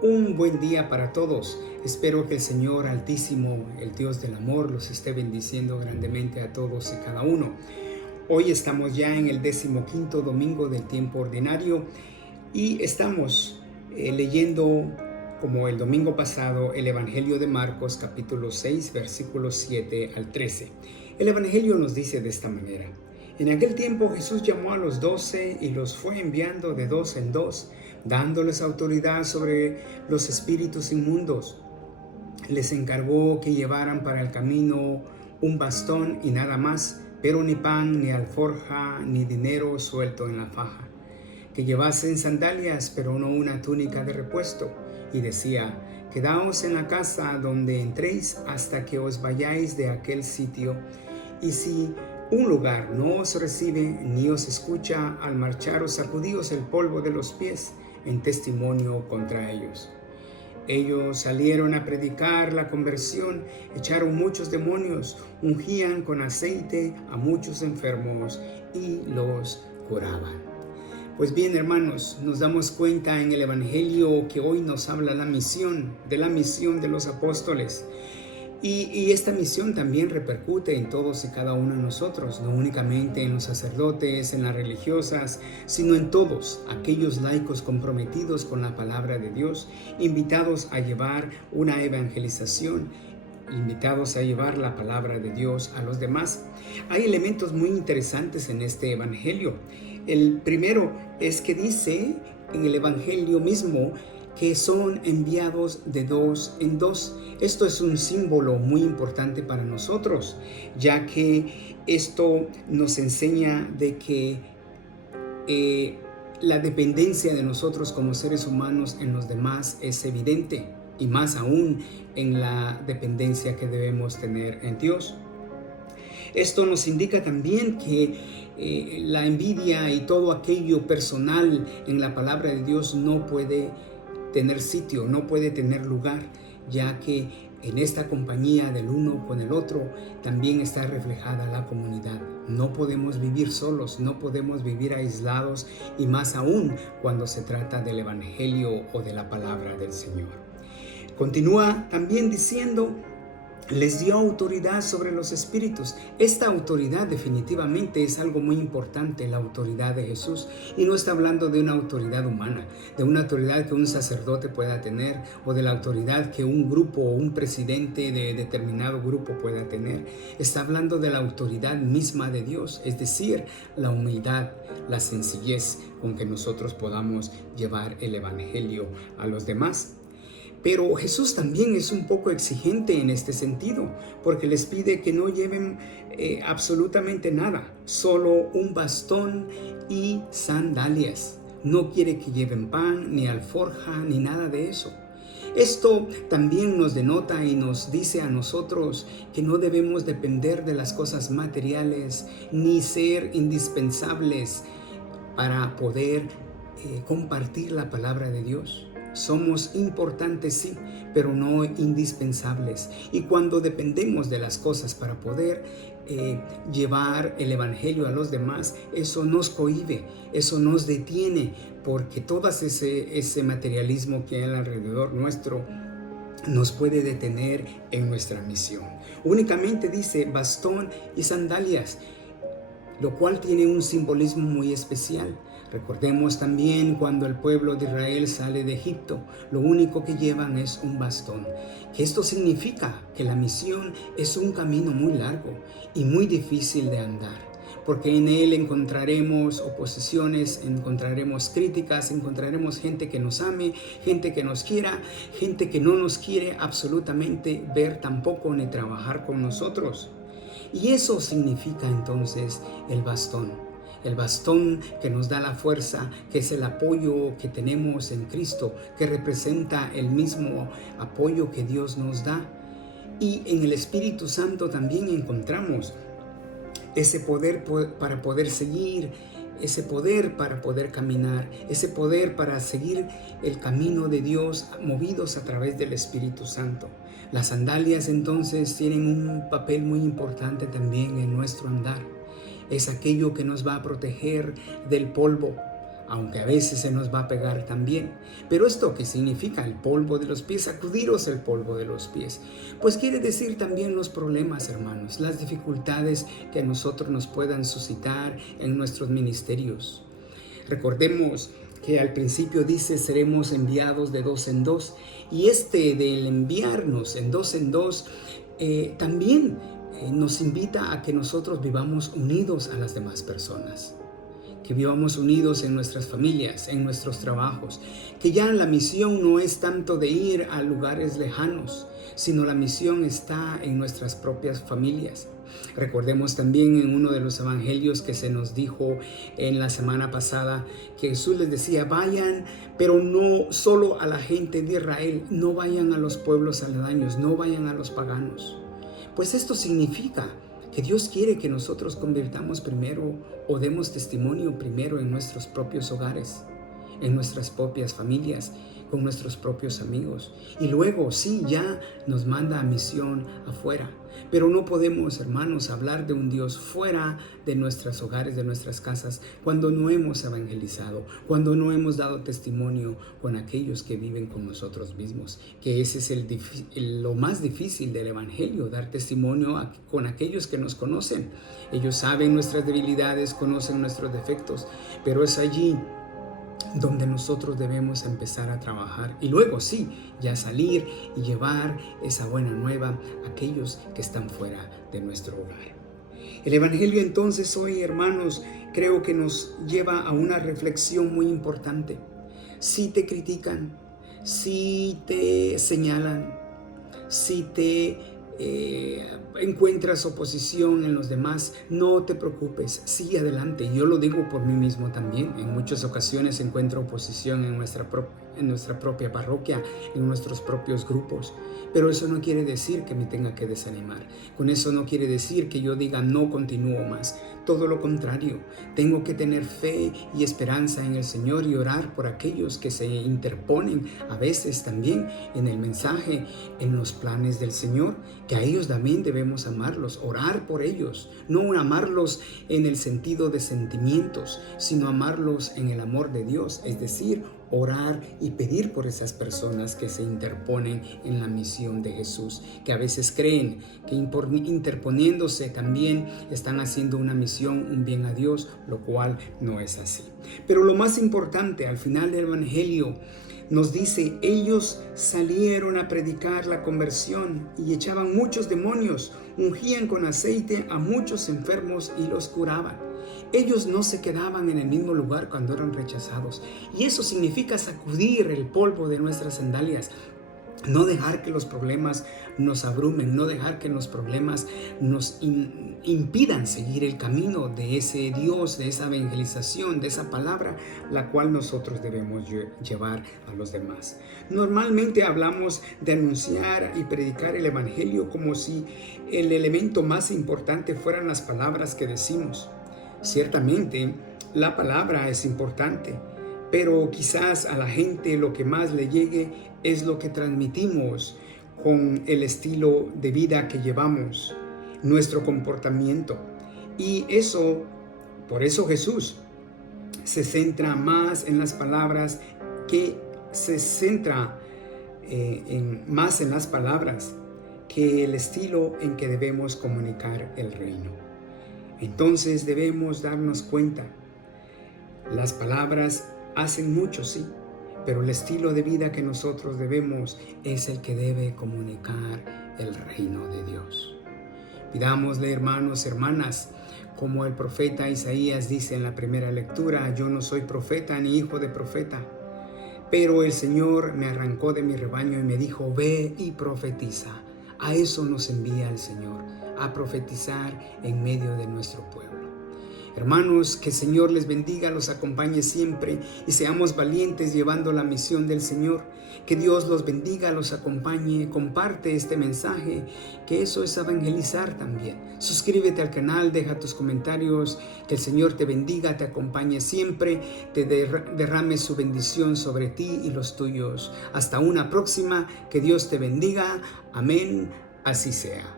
Un buen día para todos. Espero que el Señor Altísimo, el Dios del amor, los esté bendiciendo grandemente a todos y cada uno. Hoy estamos ya en el 15º domingo del tiempo ordinario y estamos leyendo, como el domingo pasado, el Evangelio de Marcos, capítulo 6, versículos 7 al 13. El Evangelio nos dice de esta manera: en aquel tiempo Jesús llamó a los 12 y los fue enviando de dos en dos, dándoles autoridad sobre los espíritus inmundos. Les encargó que llevaran para el camino un bastón y nada más, pero ni pan, ni alforja, ni dinero suelto en la faja. Que llevasen sandalias, pero no una túnica de repuesto. Y decía: quedaos en la casa donde entréis hasta que os vayáis de aquel sitio. Y si un lugar no os recibe ni os escucha, al marcharos sacudíos el polvo de los pies en testimonio contra ellos. Ellos salieron a predicar la conversión, echaron muchos demonios, ungían con aceite a muchos enfermos y los curaban. Pues bien, hermanos, nos damos cuenta en el Evangelio que hoy nos habla la misión de los apóstoles. Y esta misión también repercute en todos y cada uno de nosotros, no únicamente en los sacerdotes, en las religiosas, sino en todos aquellos laicos comprometidos con la palabra de Dios, invitados a llevar una evangelización, invitados a llevar la palabra de Dios a los demás. Hay elementos muy interesantes en este evangelio. El primero es que dice en el evangelio mismo que son enviados de dos en dos. Esto es un símbolo muy importante para nosotros, ya que esto nos enseña de que la dependencia de nosotros como seres humanos en los demás es evidente, y más aún en la dependencia que debemos tener en Dios. Esto nos indica también que la envidia y todo aquello personal en la palabra de Dios no puede tener sitio, no puede tener lugar, ya que en esta compañía del uno con el otro también está reflejada la comunidad. No podemos vivir solos, no podemos vivir aislados, y más aún cuando se trata del Evangelio o de la palabra del Señor. Continúa también diciendo: les dio autoridad sobre los espíritus. Esta autoridad definitivamente es algo muy importante, la autoridad de Jesús. Y no está hablando de una autoridad humana, de una autoridad que un sacerdote pueda tener, o de la autoridad que un grupo o un presidente de determinado grupo pueda tener. Está hablando de la autoridad misma de Dios, es decir, la humildad, la sencillez con que nosotros podamos llevar el evangelio a los demás. Pero Jesús también es un poco exigente en este sentido, porque les pide que no lleven absolutamente nada, solo un bastón y sandalias. No quiere que lleven pan, ni alforja, ni nada de eso. Esto también nos denota y nos dice a nosotros que no debemos depender de las cosas materiales, ni ser indispensables para poder compartir la palabra de Dios. Somos importantes, sí, pero no indispensables. Y cuando dependemos de las cosas para poder llevar el evangelio a los demás, eso nos cohíbe, eso nos detiene, porque todo ese materialismo que hay alrededor nuestro nos puede detener en nuestra misión. Únicamente dice bastón y sandalias, lo cual tiene un simbolismo muy especial. Recordemos también cuando el pueblo de Israel sale de Egipto, lo único que llevan es un bastón. Que esto significa que la misión es un camino muy largo y muy difícil de andar, porque en él encontraremos oposiciones, encontraremos críticas, encontraremos gente que nos ame, gente que nos quiera, gente que no nos quiere absolutamente ver tampoco ni trabajar con nosotros. Y eso significa entonces el bastón que nos da la fuerza, que es el apoyo que tenemos en Cristo, que representa el mismo apoyo que Dios nos da. Y en el Espíritu Santo también encontramos ese poder para poder seguir, ese poder para poder caminar, ese poder para seguir el camino de Dios movidos a través del Espíritu Santo. Las sandalias entonces tienen un papel muy importante también en nuestro andar. Es aquello que nos va a proteger del polvo, aunque a veces se nos va a pegar también. Pero esto que significa el polvo de los pies, sacudiros el polvo de los pies, pues quiere decir también los problemas, hermanos, las dificultades que a nosotros nos puedan suscitar en nuestros ministerios. Recordemos que al principio dice seremos enviados de dos en dos, y del enviarnos en dos también nos invita a que nosotros vivamos unidos a las demás personas, que vivamos unidos en nuestras familias, en nuestros trabajos, que ya la misión no es tanto de ir a lugares lejanos, sino la misión está en nuestras propias familias. Recordemos también en uno de los evangelios que se nos dijo en la semana pasada que Jesús les decía, vayan, pero no solo a la gente de Israel, no vayan a los pueblos aledaños, no vayan a los paganos. Pues esto significa que Dios quiere que nosotros convirtamos primero o demos testimonio primero en nuestros propios hogares, en nuestras propias familias, con nuestros propios amigos. Y luego sí, ya nos manda a misión afuera. Pero no podemos, hermanos, hablar de un Dios fuera de nuestros hogares, de nuestras casas, cuando no hemos evangelizado, cuando no hemos dado testimonio con aquellos que viven con nosotros mismos. Que ese es lo más difícil del evangelio, dar testimonio con aquellos que nos conocen. Ellos saben nuestras debilidades, conocen nuestros defectos, pero es allí donde nosotros debemos empezar a trabajar y luego sí, ya salir y llevar esa buena nueva a aquellos que están fuera de nuestro hogar. El Evangelio entonces hoy, hermanos, creo que nos lleva a una reflexión muy importante. Si te critican, si te señalan, si te encuentras oposición en los demás, no te preocupes, sigue adelante. Yo lo digo por mí mismo también. En muchas ocasiones encuentro oposición en nuestra propia parroquia, en nuestros propios grupos. Pero eso no quiere decir que me tenga que desanimar. Con eso no quiere decir que yo diga no continúo más. Todo lo contrario, tengo que tener fe y esperanza en el Señor y orar por aquellos que se interponen a veces también en el mensaje, en los planes del Señor, que a ellos también debemos amarlos, orar por ellos, no amarlos en el sentido de sentimientos, sino amarlos en el amor de Dios, es decir, orar y pedir por esas personas que se interponen en la misión de Jesús, que a veces creen que interponiéndose también están haciendo una misión, un bien a Dios, lo cual no es así. Pero lo más importante, al final del Evangelio, nos dice, ellos salieron a predicar la conversión y echaban muchos demonios, ungían con aceite a muchos enfermos y los curaban. Ellos no se quedaban en el mismo lugar cuando eran rechazados. Y eso significa sacudir el polvo de nuestras sandalias. No dejar que los problemas nos abrumen, no dejar que los problemas nos impidan seguir el camino de ese Dios, de esa evangelización, de esa palabra, la cual nosotros debemos llevar a los demás. Normalmente hablamos de anunciar y predicar el Evangelio como si el elemento más importante fueran las palabras que decimos. Ciertamente, la palabra es importante, pero quizás a la gente lo que más le llegue es lo que transmitimos con el estilo de vida que llevamos, nuestro comportamiento. Y por eso Jesús se centra más en las palabras, más en las palabras que el estilo en que debemos comunicar el reino. Entonces debemos darnos cuenta, las palabras hacen mucho, sí, pero el estilo de vida que nosotros debemos es el que debe comunicar el reino de Dios. Pidámosle, hermanos, hermanas, como el profeta Isaías dice en la primera lectura, yo no soy profeta ni hijo de profeta, pero el Señor me arrancó de mi rebaño y me dijo, ve y profetiza. A eso nos envía el Señor, a profetizar en medio de nuestro pueblo. Hermanos, que el Señor les bendiga, los acompañe siempre y seamos valientes llevando la misión del Señor. Que Dios los bendiga, los acompañe, comparte este mensaje, que eso es evangelizar también. Suscríbete al canal, deja tus comentarios, que el Señor te bendiga, te acompañe siempre, te derrame su bendición sobre ti y los tuyos. Hasta una próxima, que Dios te bendiga. Amén, así sea.